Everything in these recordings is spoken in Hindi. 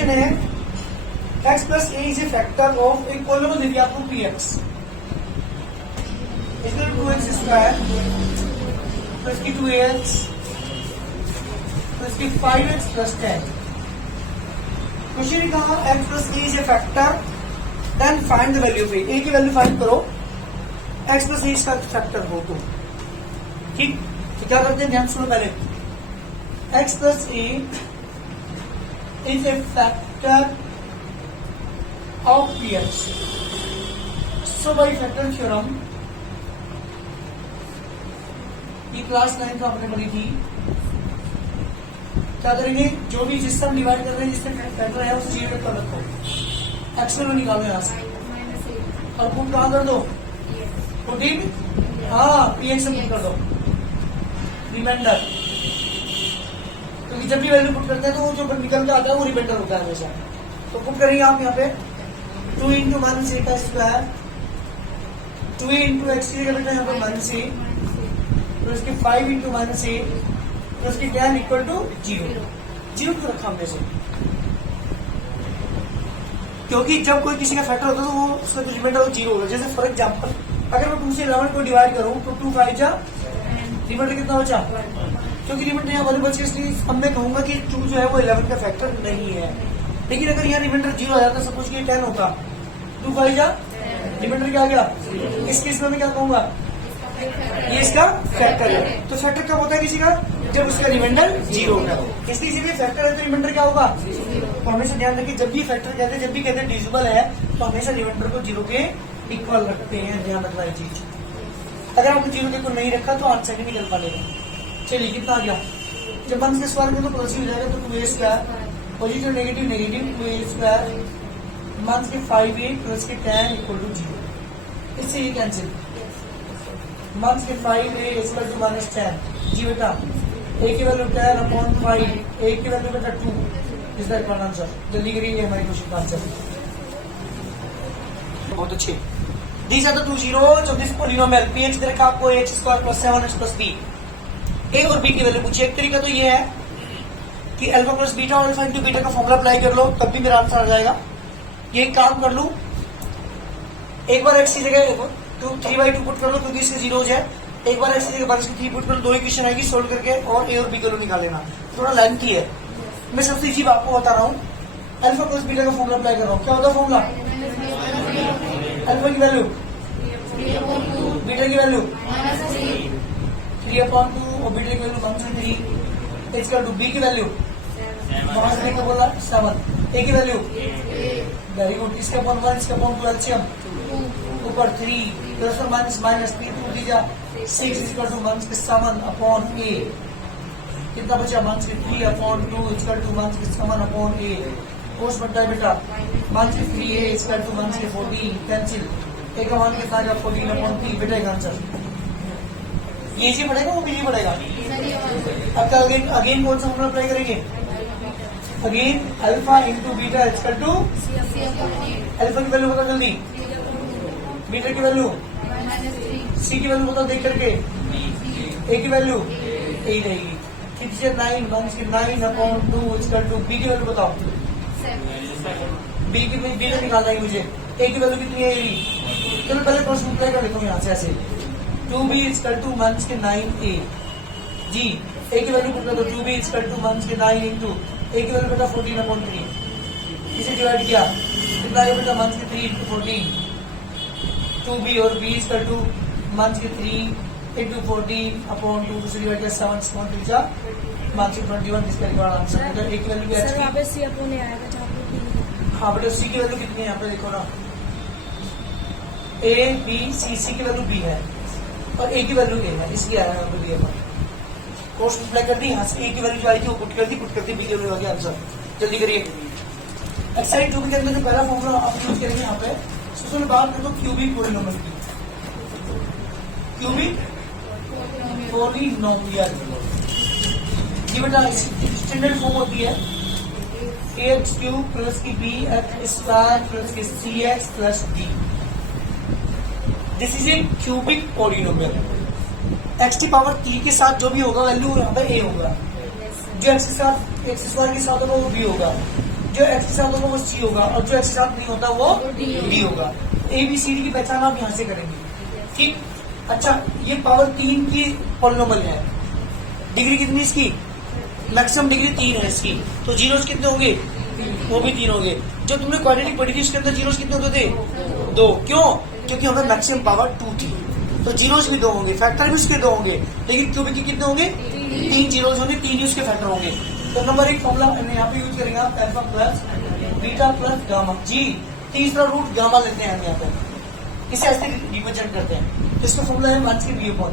क्वेश्चन है x plus a is a factor of एक पॉलिनोमियल दे दिया आपको px equal to 2x square plus की 2ax प्लस की 5x प्लस 10। क्वेश्चन कहा x plus a is a factor, then find the value of a. की वैल्यू फाइंड करो x प्लस ए इसका फैक्टर हो तो ठीक। तो क्या करते हैं, ध्यान सुनो पहले। x plus a is a factor of px। So by factor theorem ये क्लास 9 में आपने पढ़ी थी। क्या करेंगे, जो भी जिससे हम डिवाइड कर रहे हैं जिससे फैक्टर है उसे 0 कर रखो, एक्स में निकालो यहाँ से और पुट कहाँ कर दो, पुटिंग px से पुट कर दो रिमाइंडर। क्योंकि जब भी वैल्यू पुट करते हैं तो वो जो निकल के आता है वो रिमाइंडर होता है हमेशा। तो पुट करेंगे आप यहाँ पे 2 इंटू माइनस ए का स्क्वायर, 2 इंटू एक्स की जगह यहाँ पे माइनस ए प्लस की 5 इंटू माइनस ए प्लस की 10 इक्वल टू 0 को रखा हमने से। क्योंकि जब कोई किसी का फैक्टर होता है तो वो उसका जो रिमाइंडर 0 होगा। जैसे फॉर एग्जाम्पल अगर मैं 2 से 11 को डिवाइड करूं तो 2 5 जा रिमाइंडर कितना बचा, क्योंकि रिमाइंडर यहाँ वाले बचे, इसलिए अब मैं कहूंगा कि 2 जो है वो 11 का फैक्टर नहीं है। लेकिन अगर यहाँ रिमाइंडर 0 आ जाता, सपोज कि 10 होता, 2 5 जा रिमाइंडर क्या आ गया। इस केस में मैं क्या कहूंगा, ये इसका फैक्टर है। तो फैक्टर कब होता है किसी का, जब उसका रिमाइंडर 0 होगा। इसलिए इसीलिए फैक्टर है तो रिमाइंडर क्या होगा। तो हमेशा ध्यान रखिए, जब भी फैक्टर कहते हैं, जब भी कहते हैं डिविजिबल है तो हमेशा रिमाइंडर को 0 के इक्वल रखते हैं। ध्यान रखना है चीज। अगर आपने 0 के इक्वल नहीं रखा तो आंसर नहीं निकल पाएगा। चलिए कितना आ गया, जब वन के स्क्वायर में तो प्लस ही हो जाएगा, तो 2a square positive negative negative 2a square minus के 5a प्लस के 10 इक्वल टू 0। इससे ये कैंसिल, माइनस के 5a इक्वल टू माइनस 10 जी बेटा। a की वैल्यू 10 अपॉन 5, a की वैल्यू बेटा 2 इज दैट वन आंसर। जल्दी करिए हमारी क्वेश्चन का आंसर। बहुत अच्छे। These are the two zeros of this polynomial px दे रखा आपको x square plus 7x plus b। a और b की वैल्यू पूछिए। एक तरीका तो ये है कि अल्फा प्लस बीटा और अल्फा इंटू बीटा का फॉर्मूला अप्लाई कर लो, तब भी मेरा आंसर आ जाएगा। ये काम कर लूं, एक बार x की जगह 3/2 पुट कर लो क्योंकि इसके 0 हो जाए। एक बार x की जगह 3 पुट कर लो, 2 इक्वेशन आएगी सोल्व करके, और a और b को निकाल लेना। थोड़ा लेंथी है, मैं सबसे इजी आपको बता रहा हूँ। अल्फा प्लस बीटा का फॉर्मूला अप्लाई कर रहा हूँ। क्या होता है फॉर्मूला, अल्फा की वैल्यू बीटा की वैल्यू 3/2 और बीटा की वैल्यू 1/3 इक्वल टू b की वैल्यू वहां से लेकर बोला 7, a की वैल्यू वेरी गुड, इसके अपॉन 1 इसके अपॉन 2 एलसीएम ऊपर 3 प्लस और माइनस माइनस 3 2 दीजा 6 इक्वल टू 1 के 7 अपॉन a। कितना बचा, 1 के 3 अपॉन 2 इक्वल टू 1 के 7 अपॉन a। कोस बनता है बेटा 1 के 3a इक्वल टू 1 के 14 कैंसिल, a का मान कितना आएगा 14 अपॉन 3 बेटा एक आंसर। ये इजी पड़ेगा वो भी इजी पड़ेगा। अब अगेन कौन सा फॉर्मूला अप्लाई करेंगे, again alpha into beta equal to alpha की वैल्यू बताओ जल्दी, बीटा की वैल्यू सी की वैल्यू बताओ देख करके, ए की वैल्यू 8 रहेगी। कितने 9 1 की 9 अपॉन 2 इक्वल टू बी की वैल्यू बताओ, बी की बीटा निकालना है मुझे, ए की वैल्यू कितनी आएगी। चलो पहले क्रॉस मल्टीप्लाई कर लेता हूँ यहाँ से ऐसे 2b इक्वल टू 1 के 9a जी। a की वैल्यू कितना, तो 2b इक्वल टू 1 के 9 इंटू a की वैल्यू बेटा 14 अपॉन 3, इसे डिवाइड किया कितना है बेटा 1 के 3 इंटू 14, 2b और b इक्वल टू 1 के 3 इंटू 14 अपॉन 2 से डिवाइड किया 7 स्मॉल 3 जा 1 के 21। इसका रिकॉर्ड आंसर है। a की वैल्यू भी सर वहाँ पे c अपॉन a आएगा जहाँ पे। हाँ बेटा c की वैल्यू कितनी है यहाँ पे देखो ना, a b c की वैल्यू b है और a की वैल्यू a है, इसलिए आया यहाँ पे b है। कोर्स अप्लाई कर दी, यहाँ से a की वैल्यू जो आई थी वो पुट कर दी b की वैल्यू आ गया आंसर। जल्दी करिए। एक्सरसाइज 2 के अंदर जो पहला फॉर्मूला आप यूज करेंगे यहाँ पे, सबसे पहले बात करते हो क्यूबिक पॉलिनोमियल की। क्यूबिक पॉलिनोमियल ये बेटा स्टैंडर्ड फॉर्म होती है ax क्यूब प्लस की b x स्क्वायर प्लस की cx plus d। This is a cubic polynomial. x की पावर 3 के साथ जो भी होगा वैल्यू यहाँ पे a होगा, जो x के साथ x स्क्वायर के साथ होगा वो b होगा, जो एक्स के साथ होगा वो सी होगा और जो एक्स के साथ नहीं होता वो डी होगा। ए बी सी डी की पहचान आप यहाँ से करेंगे। ठीक, अच्छा ये पावर 3 की पॉलिनोमियल है, डिग्री कितनी इसकी, मैक्सिमम डिग्री 3 है इसकी, तो जीरोस कितने होंगे, वो भी 3 होंगे। जो तुमने क्वाड्रेटिक पढ़ी थी उसके अंदर जीरोस कितने होते थे, 2। क्यों, क्योंकि हमें मैक्सिमम पावर 2 थी, तो जीरोस भी 2 होंगे, फैक्टर भी उसके 2 होंगे, लेकिन क्यूबिक के कितने होंगे, 3 जीरोस होंगे, 3 उसके फैक्टर होंगे। तो नंबर 1 फॉर्मूला यहाँ पे यूज करेंगे आप, alpha plus beta plus gamma. जी, तीसरा रूट गामा लेते हैं हम यहाँ पे, इसे ऐसे रिप्रेजेंट करते हैं, इसका फॉर्मूला है 1 के b upon.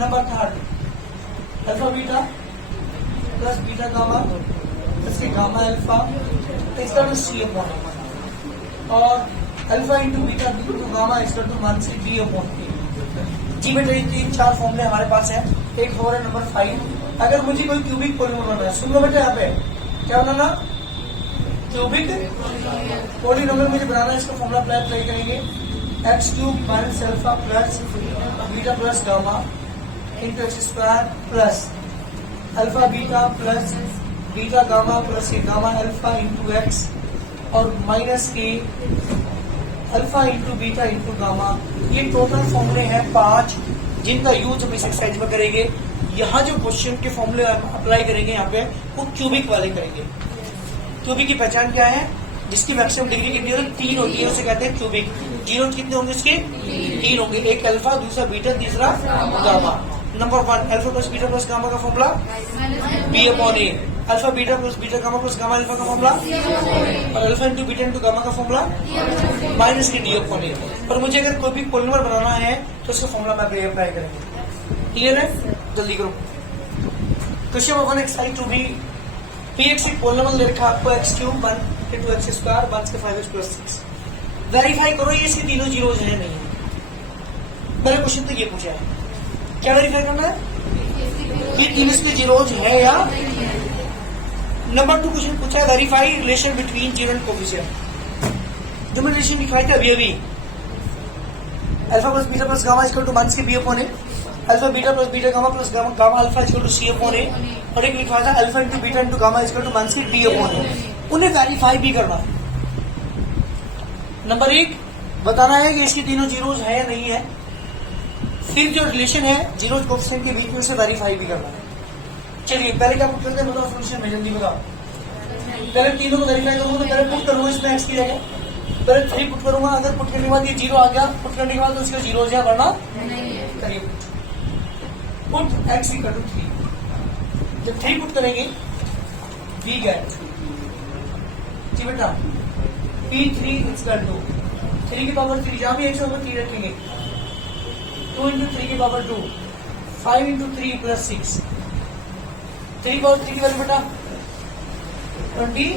Number 3 alpha beta plus beta gamma plus gamma alpha इसका टू सी अपॉन, और अल्फा इंटू बीटा इंटू गामा इसका टू 1 से बी अपॉन। जी बेटा ये 3-4 फॉर्मूले हमारे पास है। एक फॉर्मूला नंबर 5, अगर मुझे कोई क्यूबिक पॉलिनोमियल बनाना है, सुन लो बेटा यहाँ पे क्या बनाना, क्यूबिक पॉलिनोमियल मुझे बनाना है, इसका फॉर्मूला अप्लाई करेंगे, x cube minus alpha plus beta plus gamma into x square plus alpha beta plus beta gamma plus gamma alpha into x और माइनस के alpha into beta into gamma. ये टोटल फॉर्मूले हैं 5 जिनका यूज हम इस एक्सरसाइज में करेंगे। यहाँ जो क्वेश्चन के फॉर्मूले अप्लाई करेंगे यहाँ पे वो क्यूबिक वाले करेंगे। क्यूबिक की पहचान क्या है, जिसकी मैक्सिमम डिग्री कितनी होती है, 3 होती है, उसे कहते हैं क्यूबिक। जीरो कितने होंगे इसके, 3 होंगे, एक अल्फा दूसरा बीटा तीसरा gamma. Number 1 alpha plus beta plus gamma का formula b upon a, alpha beta plus beta gamma plus gamma alpha का फॉर्मूला, और alpha into beta into gamma का फॉर्मूला माइनस के डी अपॉन ए। पर मुझे अगर कोई भी पॉलिनोमियल बनाना है तो उसका फॉर्मूला मैं अप्लाई करेंगे। क्लियर है, जल्दी करो। Question number 1 exercise 2b, px एक पॉलिनोमियल दे रखा आपको x cube 1 into x square 1 के 5x प्लस 6। वेरीफाई करो ये इसके तीनों जीरोज हैं नहीं है। मेरे क्वेश्चन तो ये पूछा है, क्या वेरीफाई करना है, ये तीन इसके जीरोज है या। नंबर 2 क्वेश्चन पूछा है verify relation between zero and coefficient. जो मैंने रिलेशन दिखाई था अभी alpha plus beta plus gamma equal to 1 के b upon a, alpha beta plus beta gamma plus gamma alpha equal to c upon a, और एक लिखा था alpha into beta into gamma equal to 1 के डी अपॉन ए। उन्हें वेरीफाई भी करना है। नंबर 1 बताना है कि इसके तीनों जीरोज है या नहीं है, फिर जो रिलेशन है जीरोज कोफिशिएंट के बीच में उसे वेरीफाई भी करना है। चलिए पहले क्या पुट करते हैं, बताओ सोल्यूशन में, जल्दी बताओ। पहले तीनों को वेरीफाई करूंगा तो पहले पुट करूंगा इसमें एक्स की जगह, पहले 3 पुट करूंगा, अगर पुट करने के बाद ये 0 आ गया, पुट करने के बाद तो उसका 0 हो जाए, वरना करिए पुट एक्स इक्वल टू 3। जब 3 पुट करेंगे वी गेट जी बेटा P3 इक्वल टू 3 की पावर 3, जहां भी x होगा 3 रखेंगे, 2 इंटू 3 की पावर 2, 5 इंटू 3 प्लस 6, 3 की पावर 3 की वैल्यू बेटा 20,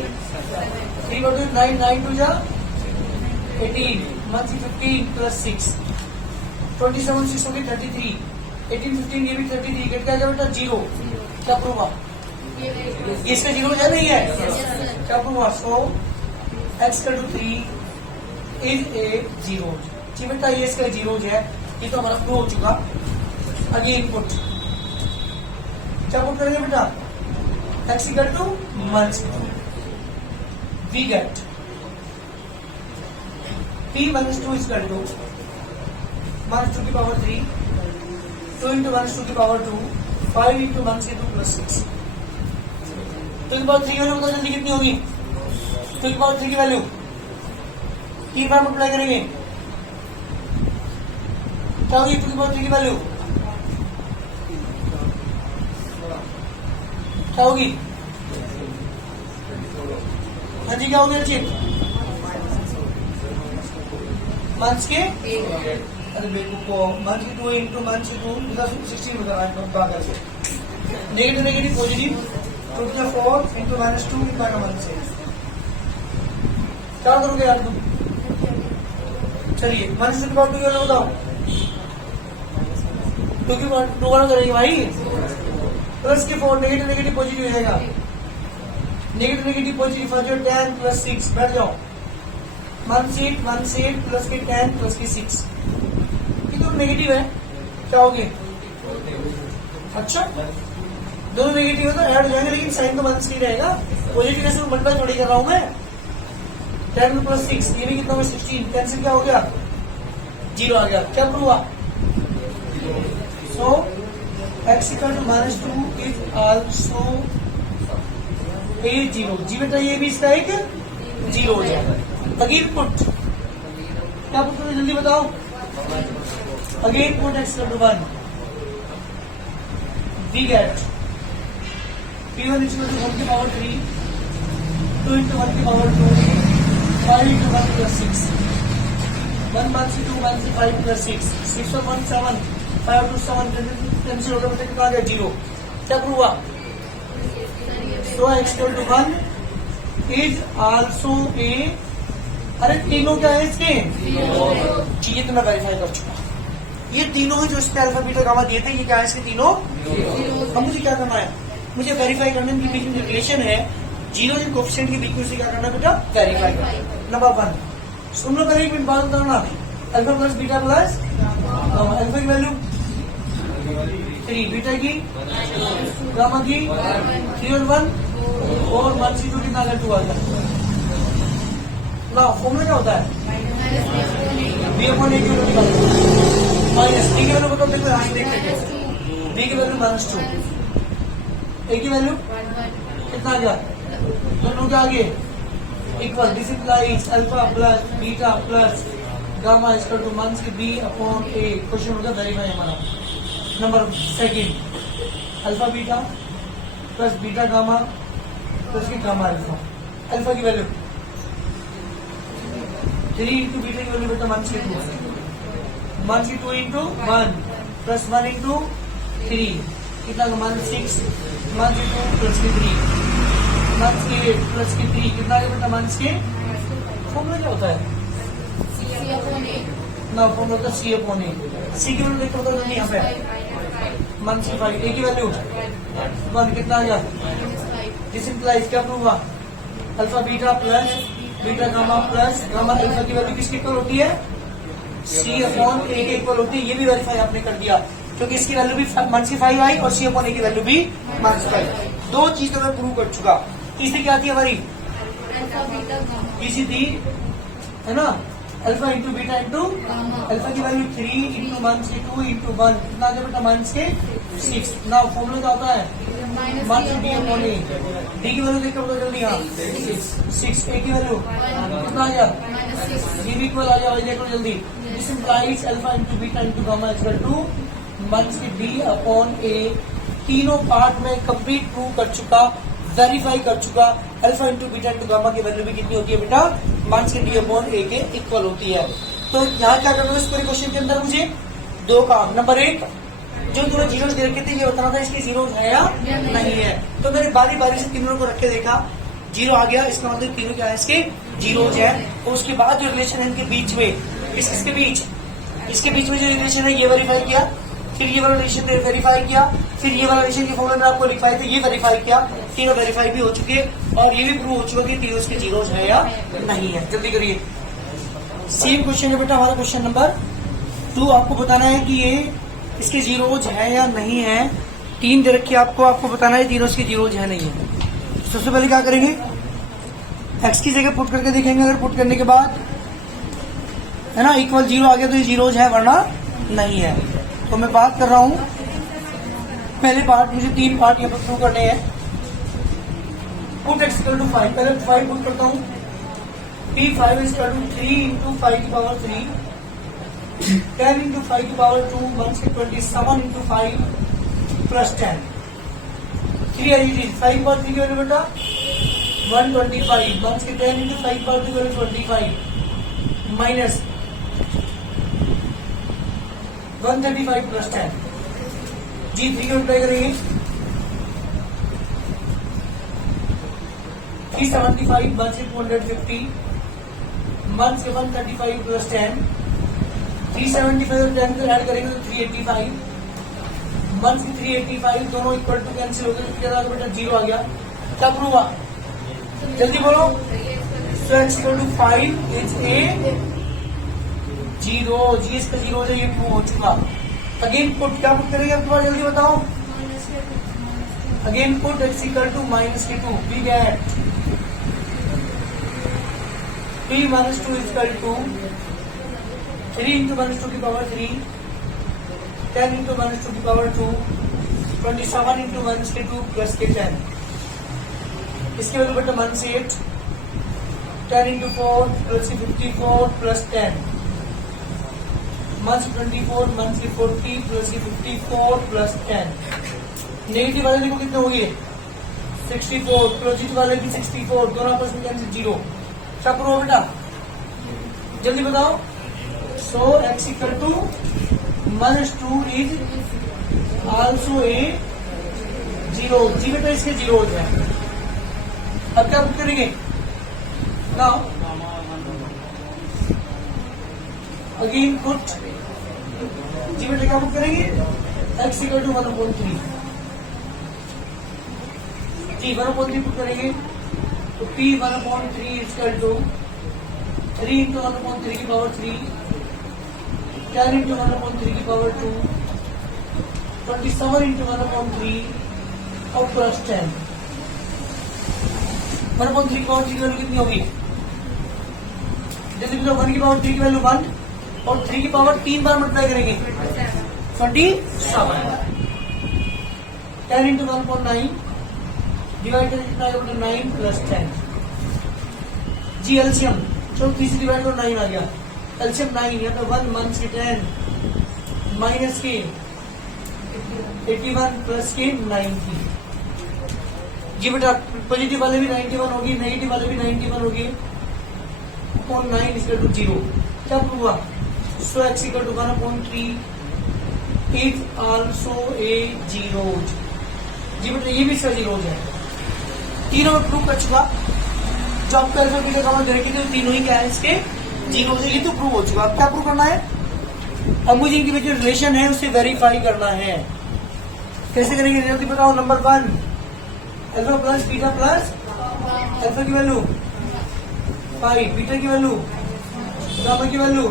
3 पावर 2 9, 9 टू जा 18, 1 से 15 प्लस 6, 27 6 होगी 33, 18 15 ये भी 33, गेट क्या बेटा 0। क्या प्रूव हुआ, इसका 0 है नहीं है, क्या प्रूव हुआ, सो एक्स का टू 3 इज ए 0 जी बेटा, ये इसका 0 है, ये तो हमारा प्रूव हो चुका। अगेन इनपुट क्या पुट करेंगे बेटा, x equal to 1, we get P minus 2 is equal to minus 2 की पावर 3, 2 into minus 2 की पावर 2, 5 into 1 से 2 plus 6। 2 की पावर 3 की वैल्यू बताओ जल्दी कितनी होगी, 2 की पावर 3 की वैल्यू 3 बार मल्टीप्लाई करेंगे, क्या होगी 2 की पावर 3 की वैल्यू, क्या होगी, हाँ जी क्या होगी अर्चित, मंथ के अरे बेवकूफो, मंथ की 2 इंटू मंथ से 2 16 होगा करके, negative negative positive 2 to the 4 into minus 2 कितना का मंथ से, क्या करोगे यार तुम। चलिए माइनस 2 की पावर 2 की बताओ, 2 की पावर 2 वाला करेंगे भाई, प्लस के 4 नेगेटिव नेगेटिव पॉजिटिव हो जाएगा, नेगेटिव नेगेटिव पॉजिटिव फॉर जो 10 प्लस 6 बैठ जाओ, 1 से 8 प्लस के 10 प्लस के 6, ये तो नेगेटिव है, क्या होगे, अच्छा दोनों नेगेटिव है तो ऐड हो जाएंगे, लेकिन साइन तो माइनस 3 रहेगा। पॉजिटिव से मल्टीप्लाई थोड़ी कर रहा हूं मैं। 10 + 6 ये भी कितना हुआ 16, कैंसिल क्या हो गया 0 आ गया। क्या प्रूव हुआ? So x = -2 is also a 0। जी बेटा ये भी इसका एक 0 हो जाएगा। अगेन पुट, क्या पुट करें जल्दी बताओ। Again put x = 1, we get p1 = 1 की पावर 3, 2 × 1 की पावर 2, 5 × 1 + 6, 1 × 2 − 5 + 6, 6 × 1 7, 5 × 2 7, कैंसिल होकर बच्चे कितना आ गया 0। क्या प्रूव हुआ? So x = 1 इज आल्सो ए, अरे तीनों क्या है इसके? ये तो मैं वेरीफाई कर चुका। ये तीनों है जो इसके अल्फा बीटा गामा दिए थे, ये क्या है इसके तीनों? अब मुझे क्या करना है? मुझे वेरीफाई करना है इनके बीच में जो रिलेशन है, जीरो के कोफिशिएंट के बीच में उसे क्या करना है बेटा? वेरीफाई करना। नंबर 1 सुन लो, पहले एक मिनट बात करना। Alpha plus beta plus alpha की वैल्यू 3, बीटा की गामा की 3 और 1 और 1 से 2 कितना आ गया 2 आ गया। ना फॉर्मूला क्या होता है? b/a की वैल्यू निकालो माइनस d की वैल्यू बताओ। देखो यहाँ देख लेंगे, d की वैल्यू -2, a की वैल्यू कितना आ गया? दोनों के आगे equal. This implies alpha plus beta plus gamma is equal to b/a। Question होगा वेरीफाई हमारा। Number 2 alpha beta plus beta gamma plus की गामा अल्फा। अल्फा की वैल्यू 3 × बीटा की वैल्यू बेटा 1/2, 1/2 × 1 प्लस 1 × 3 कितना? -6, 1/2 प्लस की 3, 1/8 प्लस की 3 कितना है बेटा? -के। फॉर्मूला क्या होता है? ना फॉर्मूला होता है c/a। c की वैल्यू देखो तो नहीं यहाँ पे -5, a की वैल्यू 1 कितना आ गया? दिस इम्प्लाइज क्या प्रूव हुआ? Alpha beta plus beta gamma plus gamma alpha की वैल्यू किसके इक्वल होती है? c/a के इक्वल होती है। ये भी वेरीफाई आपने कर दिया, क्योंकि इसकी वैल्यू भी -5 आई और c/a की वैल्यू भी -5। दो चीज तो मैं प्रूव कर चुका। तीसरी क्या थी हमारी? तीसरी थी है ना alpha into beta into alpha की वैल्यू 3 × 1 से 2 × 1 कितना आ गया बेटा? -6। ना फॉर्मूला क्या होता है? -d/a। डी की वैल्यू देखकर बताओ जल्दी। हाँ 6, a की वैल्यू कितना आ गया? ये भी इक्वल आ गया, देखो जल्दी। This implies alpha into beta into gamma is equal to d/a। तीनों पार्ट में कंप्लीट प्रूव कर चुका, वेरीफाई कर चुका। Alpha into beta into gamma की वैल्यू भी कितनी होती है बेटा? d/a के इक्वल होती है। तो यहाँ क्या करना है इस पूरे क्वेश्चन के अंदर? मुझे दो काम। नंबर 1 जो दोनों जीरोस दे रखे थे ये बताना था इसके जीरो है या नहीं है। तो मैंने बारी बारी से तीनों को रख के देखा, 0 आ गया, इसका मतलब तीनों क्या है इसके जीरोज है। और उसके बाद जो रिलेशन है इनके बीच में, इसके बीच इसके बीच में जो रिलेशन है ये वेरीफाई किया, फिर ये वाला रिलेशन वेरीफाई किया, फिर ये वाला रिलेशन के फॉर्मूला में आपको लिखवाए थे ये वेरीफाई किया। तीनों वेरीफाई भी हो चुके और ये भी प्रूव हो चुका कि तीनों इसके जीरोज है या नहीं है। जल्दी करिए। सेम क्वेश्चन है बेटा हमारा क्वेश्चन नंबर 2। आपको बताना है कि ये इसके जीरोज है या नहीं है। 3 दे रखी आपको बताना है तीनों इसके जीरोज है नहीं है। सबसे पहले क्या करेंगे? एक्स की जगह पुट करके देखेंगे। अगर पुट करने के बाद है ना इक्वल 0 आ गया तो ये जीरोज है, वरना नहीं है। तो मैं बात कर रहा हूं पहले पार्ट, मुझे 3 पार्ट यहाँ पर प्रूव करने हैं। पुट x = 5, पहले 5 पुट करता हूँ। P5 = 3 × 5 की पावर 3, 10 × 5 की पावर 2, 1 से 27 × 5 प्लस 10। 3 आई थी 5 पावर 3 की वैल्यू बेटा 125, 1 से 10 × 5 पावर 2 वैल्यू 25 माइनस 135 प्लस 10। जी 3 की ट्राई करेंगे। 375, 1 से 250, 1 से 135 प्लस 10, 375 और 10 को ऐड करेंगे तो 385, 1 से 385 दोनों इक्वल टू कैंसिल हो गए, क्या बेटा 0 आ गया। क्या प्रूव हुआ? जल्दी बोलो। So x = 5 इज ए 0, जी इसका 0 है, ये प्रूव हो चुका। अगेन पुट क्या पुट करेंगे आपके पास जल्दी बताओ। Again put x equal to minus के 2, we get p minus 2 is equal to 3 into minus 2 की पावर 3, 10 into minus 2 की पावर 2, 27 into minus के 2 plus के 10, इसकी वैल्यू बेटा minus 8, 10 into 4 plus के 54 plus 10, minus 24 minus के 40 plus के 54 plus 10, नेगेटिव वाले देखो कितने हो गए 64, पॉजिटिव वाले भी 64, दोनों आपस में कैंसिल 0, क्या करो बेटा जल्दी बताओ। So x equal to -2 is also a 0, जी बेटा इसके 0 हो जाए। अब क्या पुट करेंगे नाउ, अगेन पुट जी बेटा क्या पुट करेंगे x इक्वल टू 1/3, जी 1/3 पुट करेंगे तो p 1/3 is equal to 3 into 1/3 की पावर 3, 10 इंटू 1/3 की पावर 2, 27 इंटू 1/3 और प्लस 10। 1/3 की पावर 3 की वैल्यू कितनी होगी, जैसे कि 1 की पावर 3 की वैल्यू 1 और 3 की पावर 3 बार मल्टीप्लाई करेंगे 27, 10 इंटू 1/9 डिवाइड करें कितना आएगा 9 प्लस 10, जी एलसीएम चलो 3 से डिवाइड करो 9 आ गया, एलसीएम 9 यहाँ पे 1 माइनस के 10 माइनस के 81 प्लस के 90, जी बेटा पॉजिटिव वाले भी 91 होगी, नेगेटिव वाले भी 91 होगी, अपॉन 9 इक्वल टू 0, क्या प्रूव हुआ। So x equal to 1/3 is also a 0, जी बेटा ये भी इसका 0 हो जाएगा। तीनों में प्रूव कर चुका, जो आपका अल्फा बीटा गामा देखिए तो तीनों ही क्या है इसके 0 से, ये तो प्रूव हो चुका। अब क्या प्रूव करना है, अब मुझे इनके बीच जो रिलेशन है उसे वेरीफाई करना है। कैसे करेंगे जल्दी बताओ। Number 1 alpha plus beta plus alpha की वैल्यू 5, बीटा की वैल्यू गामा की वैल्यू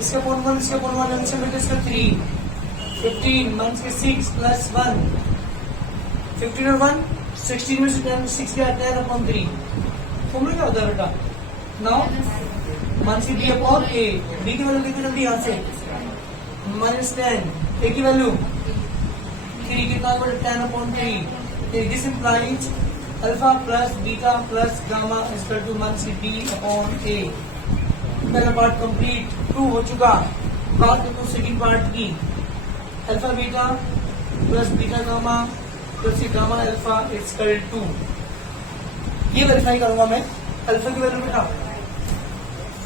इसका पॉइंट 1 इसका पॉइंट 1 इसका बेटा इसका 3, 15 माइनस के 6 प्लस 1, 15 और 1 16 में से 10 6 गया 10/3, फॉर्मूला क्या होता है बेटा नाउ माइनस बी अपॉन ए, बी की वैल्यू कितनी जल्दी यहाँ से -10, ए की वैल्यू 3 कितना बेटा 10/3, this implies alpha plus beta plus gamma equal to minus b upon a. पहला पार्ट कंप्लीट प्रूव हो चुका, बात करते सेकंड पार्ट की, alpha beta plus beta gamma plus gamma alpha equal to, ये वेरीफाई करूंगा मैं। अल्फा की वैल्यू बेटा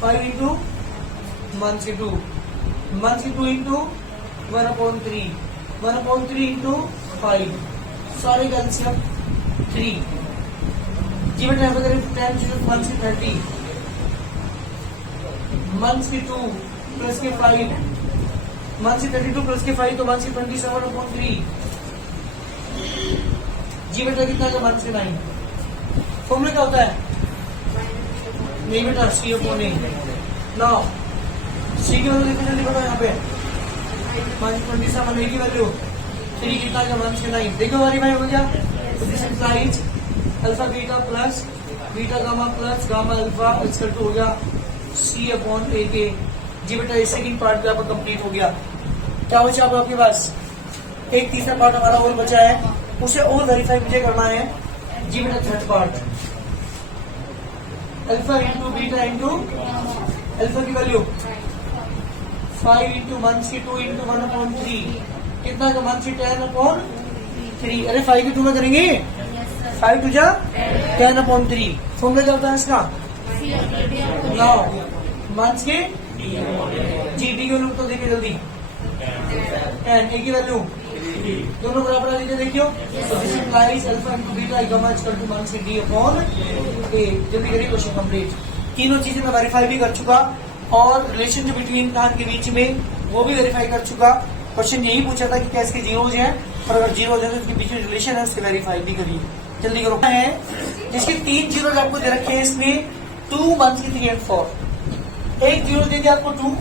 5 इंटू मान से 2 इंटू 1/3, 1/3 इंटू 5, सारे का एलसीएम 3, जी बेटा यहाँ पे करें 10 से 1 से 30, 1 से 2 प्लस के 5, 1 से 32 प्लस के 5 तो 1 से 27/3, जी बेटा कितना का 1 से 9, फॉर्मूला क्या होता है नहीं बेटा सी अपॉन ए। नाउ सी की वैल्यू देखो जल्दी बताओ यहाँ पे 27 ए की वैल्यू 3 कितना का 1 से 9, देखो हमारी भाई हो गया। तो this implies alpha beta plus beta gamma plus gamma alpha equal to हो गया सी अपॉन ए के, जी बेटा ये सेकंड पार्ट का कंप्लीट हो गया। क्या बचा अब आपके पास एक तीसरा पार्ट हमारा और बचा है, उसे और वेरीफाई मुझे करना है, जी बेटा third part alpha into beta into alpha की वैल्यू 5 इंटू 1 से 2 इंटू 1/3 कितना का 1 से 10/3, अरे 5 की 2 में करेंगे 5 टू जा 10/3, फॉर्मूला क्या होता है इसका नाउ 1 के जी डी की वैल्यू तो देखिए जल्दी 10, ए की वैल्यू दोनों बराबर आ लीजिए देखियो। तो this implies alpha into beta gamma equal to 1 से डी अपॉन ए। जल्दी करिए क्वेश्चन कंप्लीट। तीनों चीजें मैं वेरीफाई भी कर चुका और रिलेशन जो बिटवीन था के बीच में वो भी वेरीफाई कर चुका। क्वेश्चन यही पूछा था कि क्या इसके जीरोज हैं, और अगर जीरो हो जाए तो उसके बीच में रिलेशन है उससे वेरीफाई भी करिए। जल्दी करो है जिसके 3 जीरोज आपको दे रखे हैं, इसमें 2 1 3 and 4, एक जीरो दे दिया आपको 2,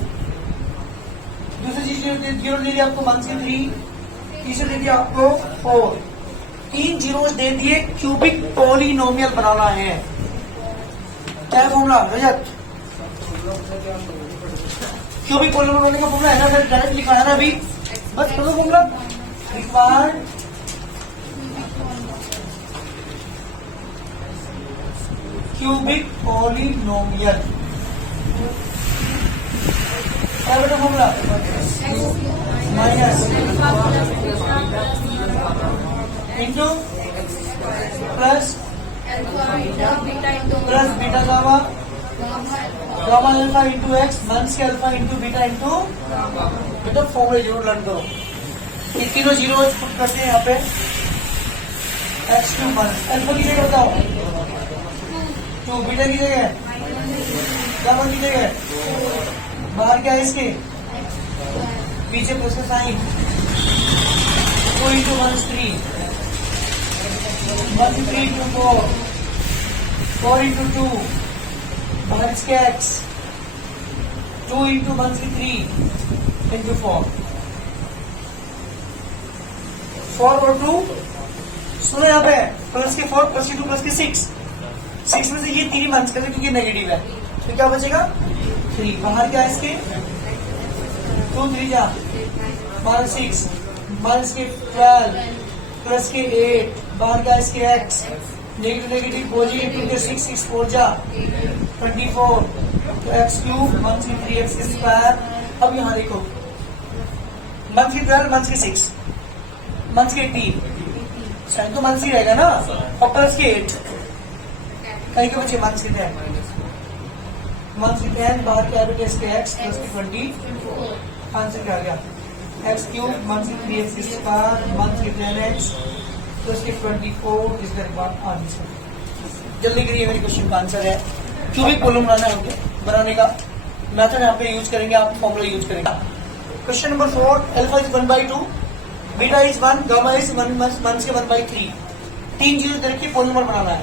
दूसरी चीज जीरो दे दिया आपको 1 से 3, तीसरी दे दिया आपको 4, 3 जीरो दे दिए, क्यूबिक पॉलिनोमियल बनाना है। क्या फॉर्मूला रजत? क्यूबिक पॉलिनोमियल बनाने का फॉर्मूला है ना, फिर डायरेक्ट लिखा है ना अभी, बस करो फॉर्मूला। रिक्वायर्ड क्यूबिक पॉलिनोमियल, क्या बेटा formula? Minus into plus beta gamma, gamma alpha into x, minus के अल्फा इंटू बीटा इंटू बेटा। फॉर्मूला जरूर लर्न करो। ये तीनों जीरो पुट करते हैं यहाँ पे। एक्स क्यूब माइनस अल्फा की जगह बताओ 2, बीटा की जगह गामा की जगह, बाहर क्या है इसके पीछे प्लस का sign, 2 into minus 3, 3 into 4, 4 into 2, minus के एक्स, 2 इंटू माइनस 3 इंटू 4, 4 और 2 सुनो यहाँ पे, प्लस के 4 प्लस के 2 प्लस के 6 में से ये 3 माइनस कर दे क्योंकि नेगेटिव है, तो क्या बचेगा 3। बाहर क्या है इसके 2 3 जा माइनस 6, माइनस के 12 प्लस के 8, बाहर क्या है इसके एक्स, नेगेटिव नेगेटिव पॉजिटिव के 6 6 4 जा 24, तो एक्स क्यूब माइनस के 3x स्क्वायर। अब यहाँ देखो माइनस के 12 माइनस के 6 माइनस के 18, साइन तो माइनस ही रहेगा ना, और प्लस के 8 कहीं के बच्चे माइनस के 10, माइनस के 10 बाहर क्या है इसके एक्स प्लस के 20, आंसर क्या आ गया एक्स क्यूब माइनस के 3x स्क्वायर माइनस के 10x प्लस के 24 इज द आंसर। जल्दी करिए, मेरी क्वेश्चन का आंसर है क्यूबिक पॉलिनोमियल बनाना है, बनाने का मेथड यहाँ पे यूज करेंगे, आप फॉर्मूला यूज करेंगे। Question number 4, alpha is 1/2, beta is 1, gamma is 1 के 1/3, 3 जीरो दे के पॉलिनोमियल बनाना है।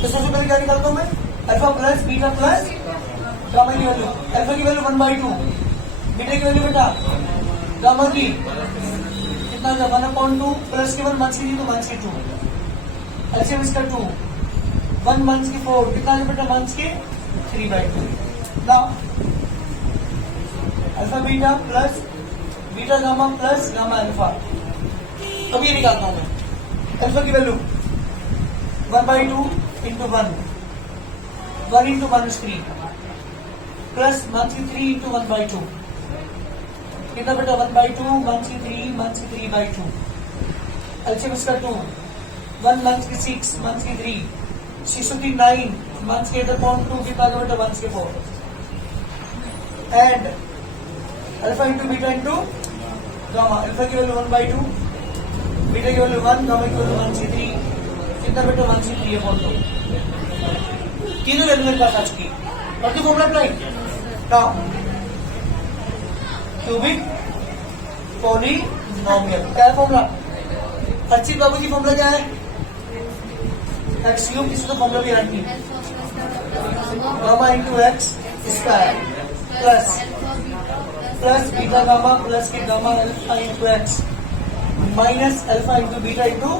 तो सबसे पहले क्या निकालता हूँ मैं, alpha plus beta plus gamma की वैल्यू, अल्फा की वैल्यू 1/2, बीटा की वैल्यू बेटा गामा की कितना 1/2, प्लस के 1 माइनस की 2 माइनस के 2, एलसीएम इसका 2, 1 माइनस के 4 कितना है बेटा माइनस के 3/2। Now alpha beta plus beta gamma plus gamma alpha. अब ये निकालता हूं मैं, अल्फा की value 1/2 into 1 into -3 plus -3 into 1/2 कितना बेटा 1/2 -3 एलसीएम इसका 2, 1 -6 -3 6 3 9 -8/2 कितना बेटा 1/4 and alpha into beta into gamma, alpha की वैल्यू 1/2, बीटा की वैल्यू 1, गामा की वैल्यू 1/3 कितना बेटा 1/3/2। तीनों वैल्यू मेरे पास आ चुकी, और तो formula apply now cubic polynomial. क्या है फॉर्मूला? अर्चित बाबू की फॉर्मूला क्या है? एक्स क्यूब, इसका फॉर्मूला भी याद नहीं, gamma into x square plus beta gamma plus के gamma alpha into x minus alpha into beta into.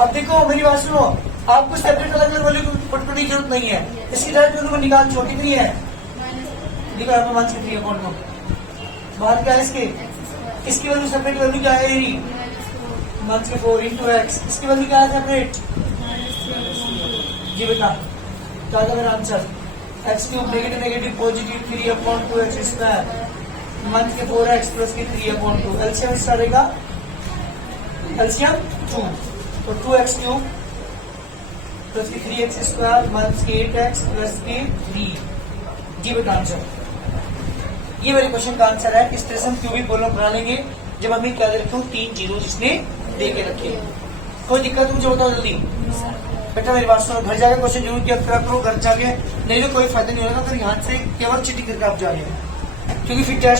अब देखो मेरी बात सुनो, आपको सेपरेट अलग अलग वैल्यू पुट करने की जरूरत नहीं है, इसकी डायरेक्ट वैल्यू में निकाल, छोटी कितनी है देखो यहाँ पर माइनस के 3/2, बाहर क्या है इसकी वैल्यू सेपरेट वैल्यू क्या है माइनस के 4 इंटू एक्स, इसकी वैल्यू क्या है सेपरेट जी बेटा, क्या था मेरा answer x cube negative negative positive 3/2 x square minus के 4x प्लस के 3/2, एलसीएम रहेगा एलसीएम 2, तो 2x क्यूब प्लस के 3x स्क्वायर माइनस के 8x प्लस के 3 जी बेटा आंसर। ये मेरे क्वेश्चन का आंसर है। इस तरह से हम क्यूबिक पॉलिनोमियल बना लेंगे जब हमें क्या दे रखे हो 3 जीरो जिसने दे के रखे। कोई दिक्कत मुझे बताओ जल्दी बेटा, मेरी बात सुनो, घर जाके क्वेश्चन जरूर किया करो, घर जाके नहीं तो कोई फायदा नहीं होगा अगर यहाँ से केवल चीटिंग करके आप जा रहे हैं, क्योंकि फिर टेस्ट